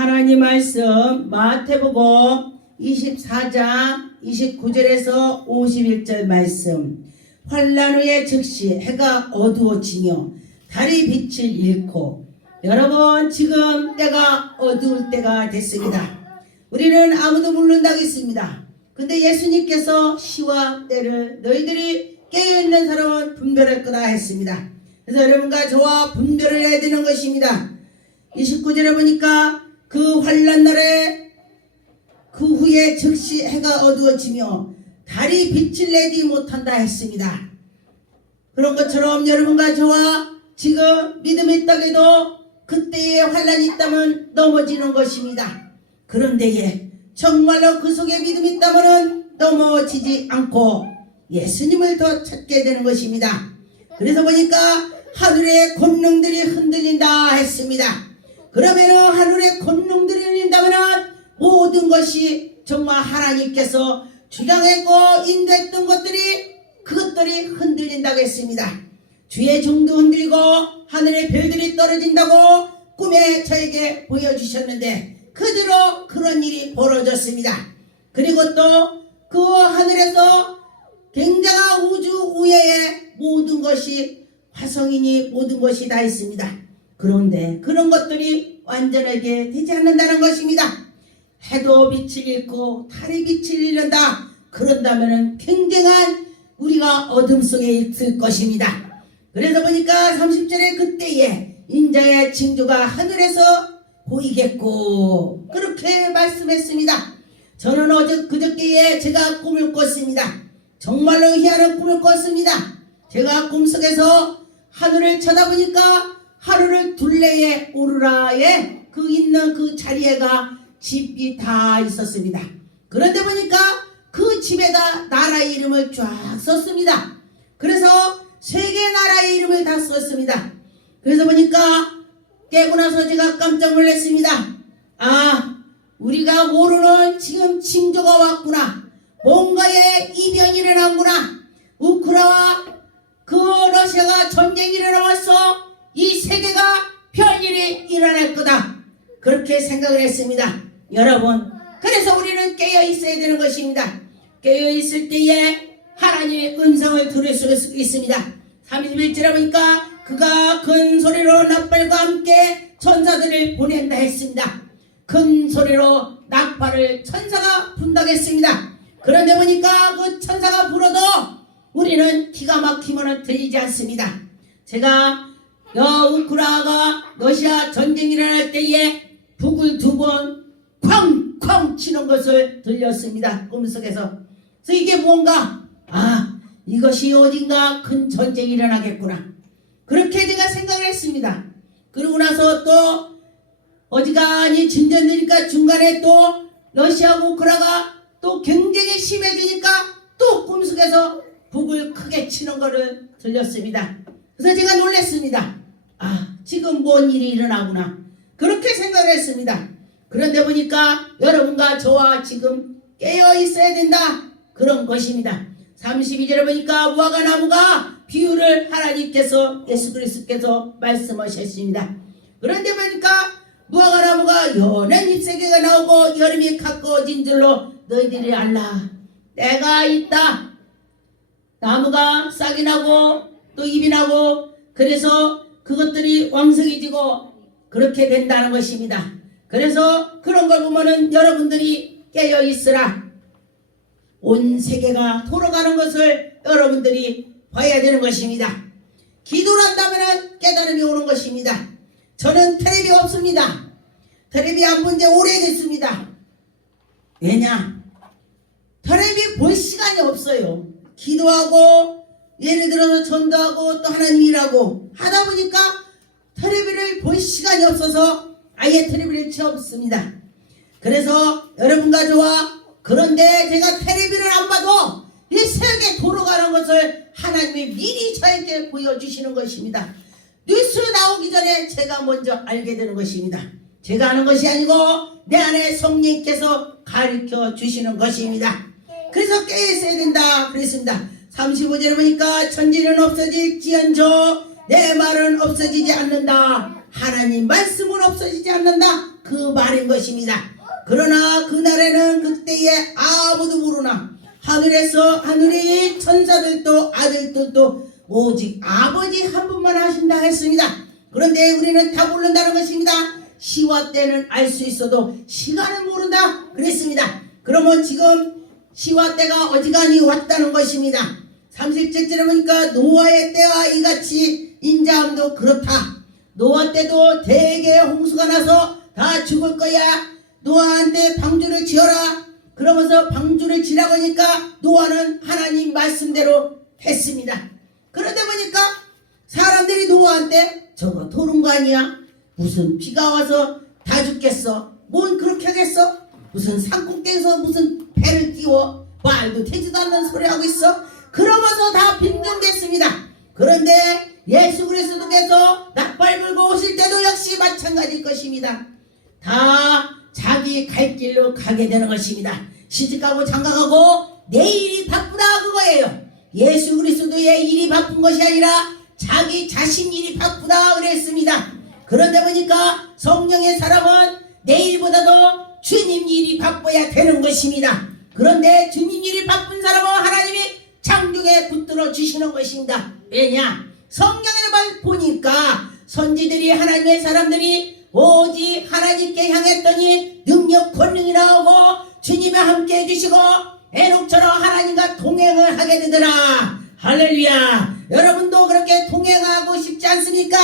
하나님 말씀 마태복음 24장 29절에서 51절 말씀. 환난 후에 즉시 해가 어두워지며 달이 빛을 잃고. 여러분, 지금 때가 어두울 때가 됐습니다. 우리는 아무도 모른다고 했습니다. 근데 예수님께서 시와 때를 너희들이 깨어있는 사람은 분별할 거다 했습니다. 그래서 여러분과 저와 분별을 해야 되는 것입니다. 29절에 보니까 그 환난 날에 그 후에 즉시 해가 어두워지며 달이 빛을 내지 못한다 했습니다. 그런 것처럼 여러분과 저와 지금 믿음이 있다고 해도 그때에 환난이 있다면 넘어지는 것입니다. 그런데 정말로 그 속에 믿음이 있다면 넘어지지 않고 예수님을 더 찾게 되는 것입니다. 그래서 보니까 하늘의 권능들이 흔들린다 했습니다. 그러면은 하늘의 권능들이 흔들린다면은 모든 것이 정말 하나님께서 주장했고 인도했던 그것들이 흔들린다고 했습니다. 주의 종도 흔들리고 하늘의 별들이 떨어진다고 꿈에 저에게 보여주셨는데 그대로 그런 일이 벌어졌습니다. 그리고 또 그 하늘에서 굉장한 우주 우예에 모든 것이 화성이니 모든 것이 다 있습니다. 그런데 그런 것들이 완전하게 되지 않는다는 것입니다. 해도 빛을 잃고 달이 빛을 잃는다. 그런다면 굉장한 우리가 어둠 속에 있을 것입니다. 그래서 보니까 30절에 그때에 인자의 징조가 하늘에서 보이겠고 그렇게 말씀했습니다. 저는 그저께에 제가 꿈을 꿨습니다. 정말로 희한한 꿈을 꿨습니다. 제가 꿈속에서 하늘을 쳐다보니까 하늘을 둘레에 오르라에 그 있는 그 자리에가 집이 다 있었습니다. 그런데 보니까 그 집에다 나라의 이름을 쫙 썼습니다. 그래서 세 개 나라의 이름을 다 썼습니다. 그래서 보니까 깨고 나서 제가 깜짝 놀랐습니다. 아, 우리가 모르는 지금 징조가 왔구나. 뭔가의 이변이 일어나구나. 우크라와 그 러시아가 전쟁이 일어나서 이 세계가 별일이 일어날 거다. 그렇게 생각을 했습니다. 여러분, 그래서 우리는 깨어 있어야 되는 것입니다. 깨어 있을 때에 하나님의 음성을 들을 수 있습니다. 31절에 보니까 그가 큰 소리로 낫발과 함께 천사들을 보낸다 했습니다. 큰 소리로 낫발을 천사가 분다고 했습니다. 그런데 보니까 그 천사가 불어도 우리는 기가 막히면 들리지 않습니다. 제가 우크라이나가 러시아 전쟁이 일어날 때에 북을 두 번 쾅쾅 치는 것을 들렸습니다. 꿈속에서. 그래서 이게 뭔가 이것이 어딘가 큰 전쟁이 일어나겠구나. 그렇게 제가 생각을 했습니다. 그러고 나서 또 어지간히 진전되니까 중간에 또 러시아하고 우크라이나가 또 경쟁이 심해지니까 또 꿈속에서 북을 크게 치는 것을 들렸습니다. 그래서 제가 놀랐습니다. 지금 뭔 일이 일어나구나. 그렇게 생각을 했습니다. 그런데 보니까 여러분과 저와 지금 깨어 있어야 된다. 그런 것입니다. 32절에 보니까 무화과 나무가 비유를 하나님께서 예수 그리스도께서 말씀하셨습니다. 그런데 보니까 무화과 나무가 연한 잎새개가 나오고 여름이 가까워진 줄로 너희들이 알라. 때가 있다. 나무가 싹이 나고 또 잎이 나고 그래서 그것들이 왕성해지고 그렇게 된다는 것입니다. 그래서 그런 걸 보면은 여러분들이 깨어 있으라. 온 세계가 돌아가는 것을 여러분들이 봐야 되는 것입니다. 기도를 한다면 깨달음이 오는 것입니다. 저는 텔레비 없습니다. 텔레비 안 본 지 오래됐습니다. 왜냐? 텔레비 볼 시간이 없어요. 기도하고 예를 들어서 전도하고 또 하나님 일하고 하다 보니까 텔레비를 볼 시간이 없어서 아예 텔레비를 채웠습니다. 그래서 여러분과 저와 그런데 제가 텔레비를 안 봐도 이 세계 돌아가는 것을 하나님이 미리 저에게 보여주시는 것입니다. 뉴스 나오기 전에 제가 먼저 알게 되는 것입니다. 제가 하는 것이 아니고 내 안에 성령께서 가르쳐 주시는 것입니다. 그래서 깨어있어야 된다 그랬습니다. 35절에 보니까 천지는 없어질지언정 내 말은 없어지지 않는다. 하나님 말씀은 없어지지 않는다. 그 말인 것입니다. 그러나 그날에는 그때에 아무도 모르나 하늘의 천사들도 아들들도 오직 아버지 한 분만 하신다 했습니다. 그런데 우리는 다 모른다는 것입니다. 시와 때는 알 수 있어도 시간은 모른다 그랬습니다. 그러면 지금 시와 때가 어지간히 왔다는 것입니다. 37절에 보니까 노아의 때와 이같이 인자함도 그렇다. 노아 때도 대개 홍수가 나서 다 죽을 거야. 노아한테 방주를 지어라. 그러면서 방주를 지라고 하니까 노아는 하나님 말씀대로 했습니다. 그런데 보니까 사람들이 노아한테 저거 도는 거 아니야? 무슨 비가 와서 다 죽겠어? 뭔 그렇게 하겠어? 무슨 산꼭대기에서 무슨 배를 띄워? 말도 되지도 않는 소리 하고 있어? 그러면서 다 빈정댔습니다. 그런데 예수 그리스도께서 낯발 불고 오실 때도 역시 마찬가지일 것입니다. 다 자기 갈 길로 가게 되는 것입니다. 시집가고 장가가고 내 일이 바쁘다 그거예요. 예수 그리스도의 일이 바쁜 것이 아니라 자기 자신 일이 바쁘다 그랬습니다. 그런데 보니까 성령의 사람은 내 일보다도 주님 일이 바빠야 되는 것입니다. 그런데 주님 일이 바쁜 사람은 하나님이 창중에 붙들어 주시는 것입니다. 왜냐? 성령을 보니까 선지들이 하나님의 사람들이 오직 하나님께 향했더니 능력 권능이 나오고 주님과 함께 해주시고 에녹처럼 하나님과 동행을 하게 되더라. 할렐루야. 여러분도 그렇게 동행하고 싶지 않습니까?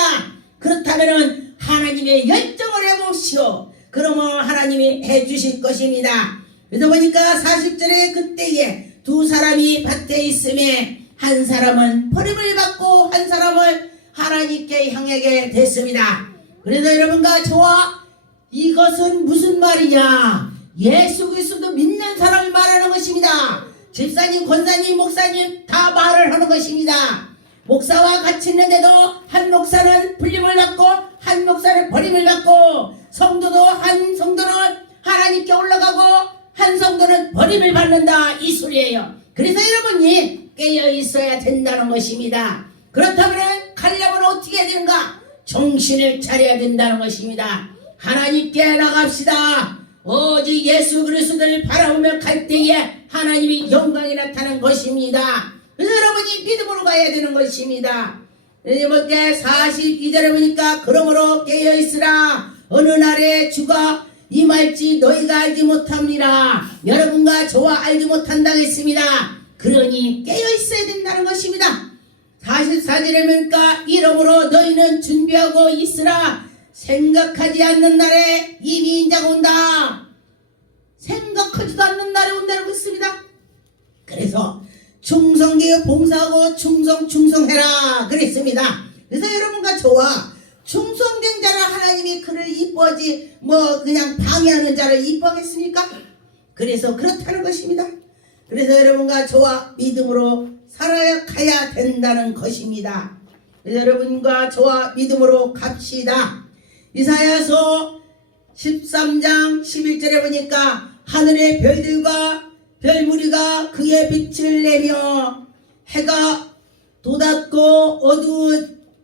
그렇다면 하나님의 열정을 해보시오. 그러면 하나님이 해주실 것입니다. 그래서 보니까 40절에 그때에 두 사람이 밭에 있음에 한 사람은 버림을 받고 한 사람을 하나님께 향하게 됐습니다. 그래서 여러분과 저와 이것은 무슨 말이냐? 예수 그리스도 믿는 사람이 말하는 것입니다. 집사님, 권사님, 목사님 다 말을 하는 것입니다. 목사와 같이 있는데도 한 목사는 불림을 받고 한 목사는 버림을 받고 성도도 한 성도는 하나님께 올라가고 한 성도는 버림을 받는다 이 소리예요. 그래서 여러분이 깨어 있어야 된다는 것입니다. 그렇다면 가려면 어떻게 해야 되는가? 정신을 차려야 된다는 것입니다. 하나님께 나갑시다. 오직 예수 그리스도를 바라보며 갈 때에 하나님이 영광이 나타나는 것입니다. 그래서 여러분이 믿음으로 가야 되는 것입니다. 여러분께 42절에 보니까 그러므로 깨어있으라. 어느 날에 주가 임할지 너희가 알지 못합니다. 여러분과 저와 알지 못한다고 했습니다. 그러니 깨어있어야 된다는 것입니다. 44절에 보니까 이러므로 너희는 준비하고 있으라. 생각하지 않는 날에 이미 인자가 온다. 생각하지도 않는 날에 온다고 했습니다. 그래서 충성되어 봉사하고 충성해라 그랬습니다. 그래서 여러분과 저와 충성된 자를 하나님이 그를 이뻐하지 뭐 그냥 방해하는 자를 이뻐하겠습니까? 그래서 그렇다는 것입니다. 그래서 여러분과 저와 믿음으로 살아가야 된다는 것입니다. 그래서 여러분과 저와 믿음으로 갑시다. 이사야서 13장 11절에 보니까 하늘의 별들과 별무리가 그의 빛을 내며 해가 돋았고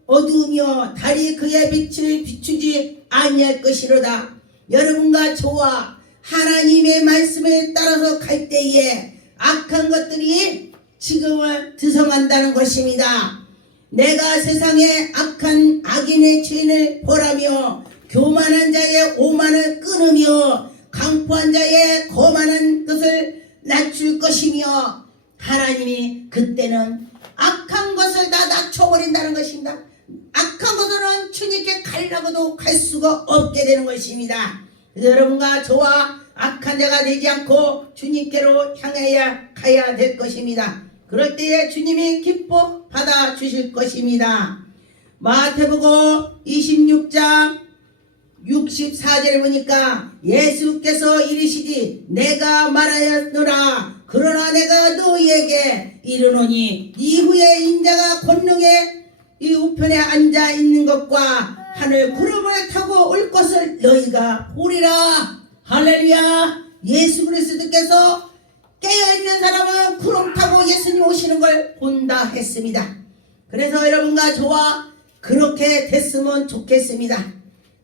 어두우며 달이 그의 빛을 비추지 아니할 것이로다. 여러분과 저와 하나님의 말씀에 따라서 갈 때에 악한 것들이 지금은 드성한다는 것입니다. 내가 세상에 악한 악인의 죄인을 벌하며 교만한 자의 오만을 끊으며 강포한 자의 거만한 것을 낮출 것이며 하나님이 그때는 악한 것을 다 낮춰버린다는 것입니다. 악한 것은 주님께 가려고도 갈 수가 없게 되는 것입니다. 그래서 여러분과 저와 악한 자가 되지 않고 주님께로 향하여 가야 될 것입니다. 그럴 때에 주님이 기뻐 받아주실 것입니다. 마태복음 26장 64절에 보니까 예수께서 이르시되 내가 말하였노라. 그러나 내가 너희에게 이르노니 이후에 인자가 권능의 이 우편에 앉아 있는 것과 하늘 구름을 타고 올 것을 너희가 보리라. 할렐루야. 예수 그리스도께서 깨어있는 사람은 구름 타고 예수님 오시는 걸 본다 했습니다. 그래서 여러분과 저와 그렇게 됐으면 좋겠습니다.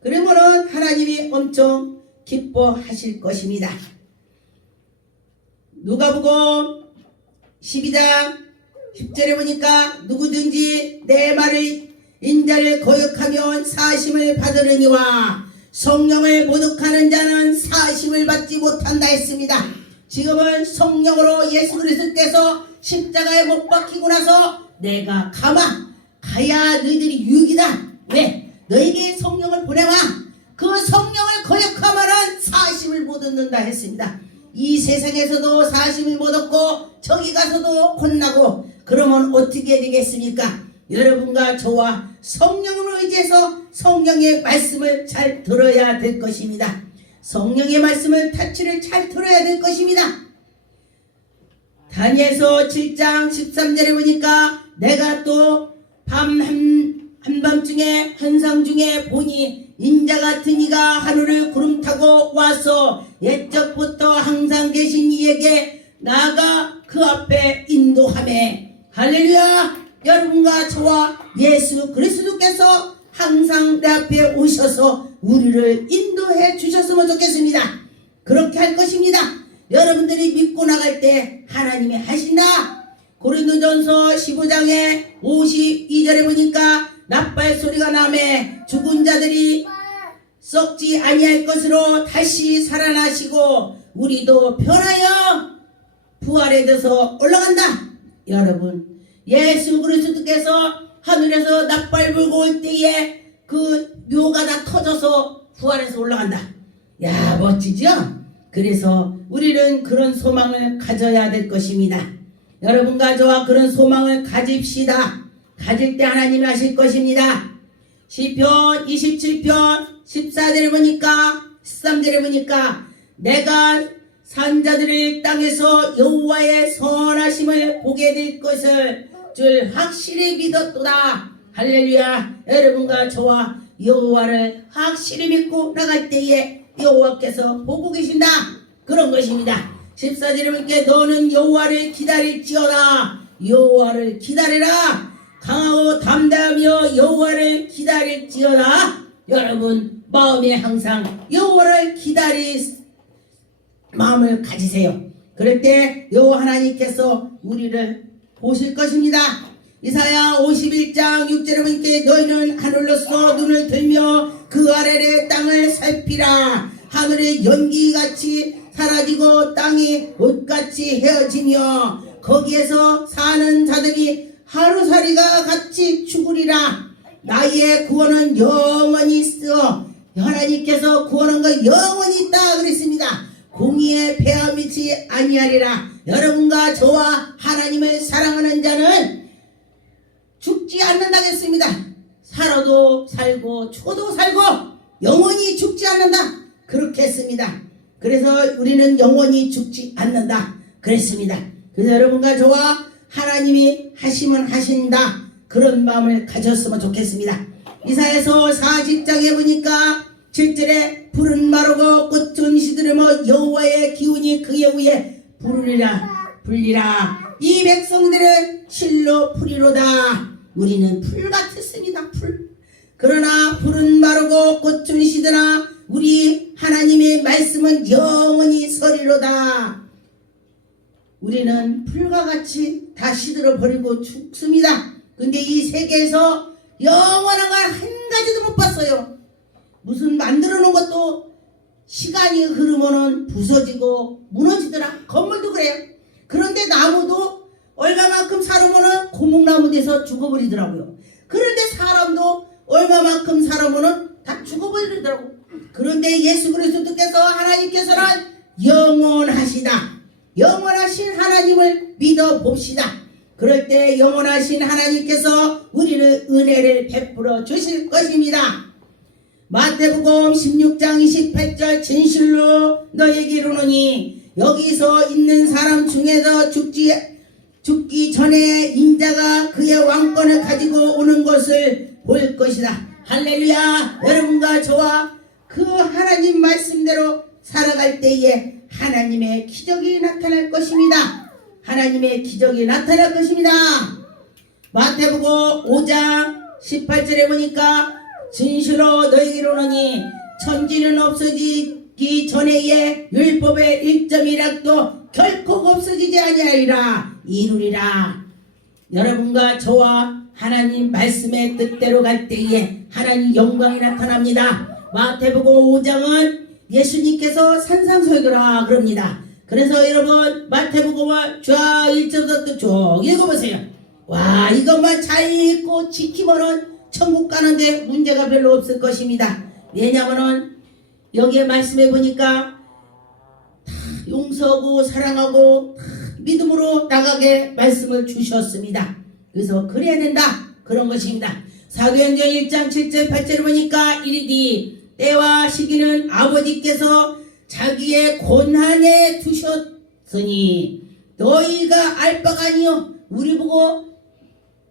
그러면은 하나님이 엄청 기뻐하실 것입니다. 누가복음 12장 10절에 보니까 누구든지 내 말을 인자를 거역하면 사심을 받으려니와 성령을 모독하는 자는 사심을 받지 못한다 했습니다. 지금은 성령으로 예수 그리스도께서 십자가에 못 박히고 나서 내가 가야 너희들이 유익이다. 왜? 너희에게 성령을 보내와 그 성령을 거역하면은 사심을 못 얻는다 했습니다. 이 세상에서도 사심을 못 얻고 저기 가서도 혼나고 그러면 어떻게 되겠습니까? 여러분과 저와 성령을 의지해서 성령의 말씀을 잘 들어야 될 것입니다. 성령의 말씀을 타치를 잘 들어야 될 것입니다. 다니엘서 7장 13절에 보니까 내가 또 밤 한밤중에 환상 중에 보니 인자 같은 이가 하늘을 구름 타고 와서 옛적부터 항상 계신 이에게 나아가 그 앞에 인도하매. 할렐루야. 여러분과 저와 예수 그리스도께서 항상 내 앞에 오셔서 우리를 인도해 주셨으면 좋겠습니다. 그렇게 할 것입니다. 여러분들이 믿고 나갈 때 하나님이 하신다. 고린도전서 15장에 52절에 보니까 나팔 소리가 나매 죽은 자들이 썩지 아니할 것으로 다시 살아나시고 우리도 변하여 부활에 들어서 올라간다. 여러분, 예수 그리스도께서 하늘에서 나팔 불고 올 때에 그 묘가 다 터져서 부활해서 올라간다. 야, 멋지죠? 그래서 우리는 그런 소망을 가져야 될 것입니다. 여러분과 저와 그런 소망을 가집시다. 가질 때 하나님이 하실 것입니다. 시편 27편 14절에 보니까 13절에 보니까 내가 산자들을 땅에서 여호와의 선하심을 보게 될 것을 줄 확실히 믿었도다. 할렐루야. 여러분과 저와 여호와를 확실히 믿고 나갈 때에 여호와께서 보고 계신다. 그런 것입니다. 14절에 보니까 너는 여호와를 기다릴지어다. 여호와를 기다리라. 강하고 담대하며 여호와를 기다릴지어다. 여러분 마음에 항상 여호와를 기다릴 마음을 가지세요. 그럴 때 여호와 하나님께서 우리를 보실 것입니다. 이사야 51장 6절에 보니까 너희는 하늘로서 눈을 들며 그 아래의 땅을 살피라. 하늘의 연기같이 사라지고 땅이 옷같이 헤어지며 거기에서 사는 자들이 하루살이가 같이 죽으리라. 나의 구원은 영원히 있어. 하나님께서 구원한 거 영원히 있다 그랬습니다. 공의에 배함이지 아니하리라. 여러분과 저와 하나님을 사랑하는 자는 죽지 않는다겠습니다. 살아도 살고 죽어도 살고 영원히 죽지 않는다 그렇게 했습니다. 그래서 우리는 영원히 죽지 않는다 그랬습니다. 그래서 여러분과 저와 하나님이 하시면 하신다 그런 마음을 가졌으면 좋겠습니다. 이사야서 40장에 보니까 7절에 푸른 마르고 꽃은 시들으며 여호와의 기운이 그의 위에 불리라. 이 백성들은 실로 풀이로다. 우리는 풀 같았습니다. 풀. 그러나 푸른 마르고 꽃은 시드나 우리 하나님의 말씀은 영원히 서리로다. 우리는 풀과 같이 다 시들어 버리고 죽습니다. 근데 이 세계에서 영원한 걸 한 가지도 못 봤어요. 무슨 만들어 놓은 것도 시간이 흐르면은 부서지고 무너지더라. 건물도 그래요. 그런데 나무도 얼마만큼 살으면은 고목나무 돼서 죽어버리더라고요. 그런데 사람도 얼마만큼 살으면은 다 죽어버리더라고. 그런데 예수 그리스도께서 하나님께서는 영원하시다. 영원하신 하나님을 믿어봅시다. 그럴 때 영원하신 하나님께서 우리를 은혜를 베풀어 주실 것입니다. 마태복음 16장 28절 진실로 너에게 이르노니 여기서 있는 사람 중에서 죽기 전에 인자가 그의 왕권을 가지고 오는 것을 볼 것이다. 할렐루야. 여러분과 저와 그 하나님 말씀대로 살아갈 때에 하나님의 기적이 나타날 것입니다. 하나님의 기적이 나타날 것입니다. 마태복음 5장 18절에 보니까 진실로 너희에게 이르노니 천지는 없어지기 전에의 율법의 1.1약도 결코 없어지지 아니하리라 이루리라. 여러분과 저와 하나님 말씀의 뜻대로 갈 때에 하나님 영광이 나타납니다. 마태복음 5장은 예수님께서 산상설교라 그럽니다. 그래서 여러분 마태복음을 쫙 1절부터 쭉 읽어보세요. 와, 이것만 잘 읽고 지키면은 천국 가는데 문제가 별로 없을 것입니다. 왜냐면은 여기에 말씀해 보니까 다 용서하고 사랑하고 믿음으로 나가게 말씀을 주셨습니다. 그래서 그래야 된다 그런 것입니다. 사도행전 1장 7절 8절을 보니까 이르기 때와 시기는 아버지께서 자기의 권한에 두셨으니 너희가 알 바가 아니요. 우리 보고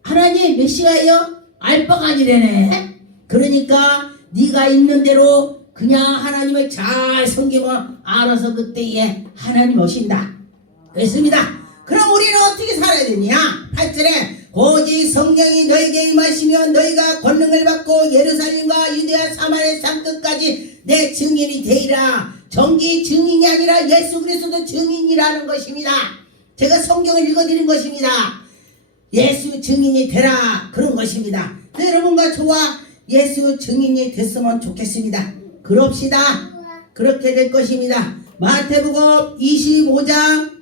하나님 메시아여 알 바가 아니래네. 그러니까 네가 있는 대로 그냥 하나님을 잘 섬기면 알아서 그때에 하나님 오신다 그랬습니다. 그럼 우리는 어떻게 살아야 되냐? 8절에 오직 성령이 너에게 임하시면 너희가 권능을 받고 예루살렘과 유대와 사마리아 땅끝까지 내 증인이 되리라. 정기 증인이 아니라 예수 그리스도 증인이라는 것입니다. 제가 성경을 읽어드린 것입니다. 예수 증인이 되라 그런 것입니다. 여러분과 저와 예수 증인이 됐으면 좋겠습니다. 그럽시다. 그렇게 될 것입니다. 마태복음 25장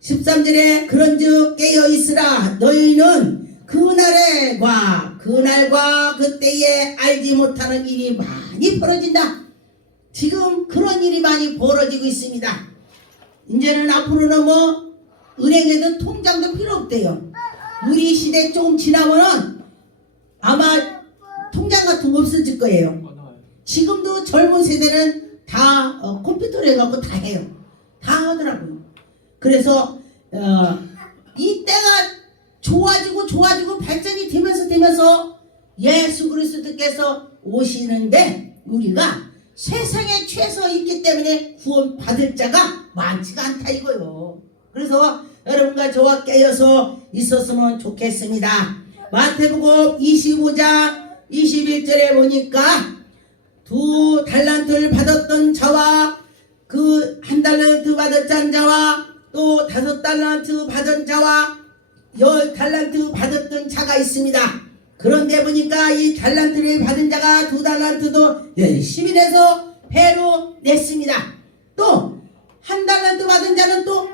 13절에 그런즉 깨어있으라. 너희는 그날과 그때에 알지 못하는 일이 많이 벌어진다. 지금 그런 일이 많이 벌어지고 있습니다. 이제는 앞으로는 뭐 은행에도 통장도 필요 없대요. 우리 시대 조금 지나면은 아마 통장 같은 거 없어질 거예요. 지금도 젊은 세대는 다 컴퓨터로 해갖고 다 해요. 다 하더라고요. 그래서 이 때가 좋아지고 발전이 되면서 예수 그리스도께서 오시는데 우리가 세상에 취해서 있기 때문에 구원 받을 자가 많지가 않다 이거요. 그래서 여러분과 저와 깨어서 있었으면 좋겠습니다. 마태복음 25장 21절에 보니까 2달란트를 받았던 자와 그 1달란트 받았던 자와 또 5달란트 받은 자와 10달란트 받았던 자가 있습니다. 그런데 보니까 이 달란트를 받은 자가 2달란트도 열심히 내서 배로 냈습니다. 또 1달란트 받은 자는 또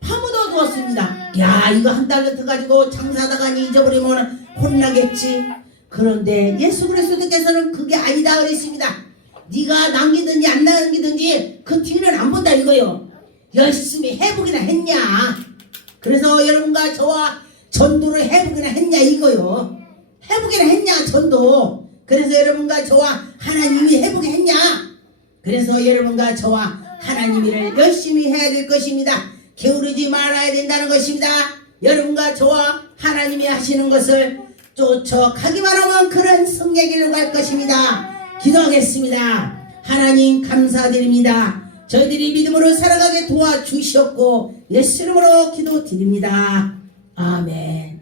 파묻어 두었습니다. 야, 이거 1달란트 가지고 장사하다가 잊어버리면 혼나겠지. 그런데 예수 그리스도께서는 그게 아니다 그랬습니다. 네가 남기든지 안 남기든지 그 뒤는 안 본다 이거요. 열심히 해보기나 했냐. 그래서 여러분과 저와 전도를 해보기나 했냐 이거요. 해보기나 했냐 전도. 그래서 여러분과 저와 하나님이 해보게 했냐. 그래서 여러분과 저와 하나님이를 열심히 해야 될 것입니다. 게으르지 말아야 된다는 것입니다. 여러분과 저와 하나님이 하시는 것을 쫓아가기만 하면 그런 성례길로 갈 것입니다. 기도하겠습니다. 하나님 감사드립니다. 저희들이 믿음으로 살아가게 도와주셨고 예수 이름으로 기도드립니다. 아멘.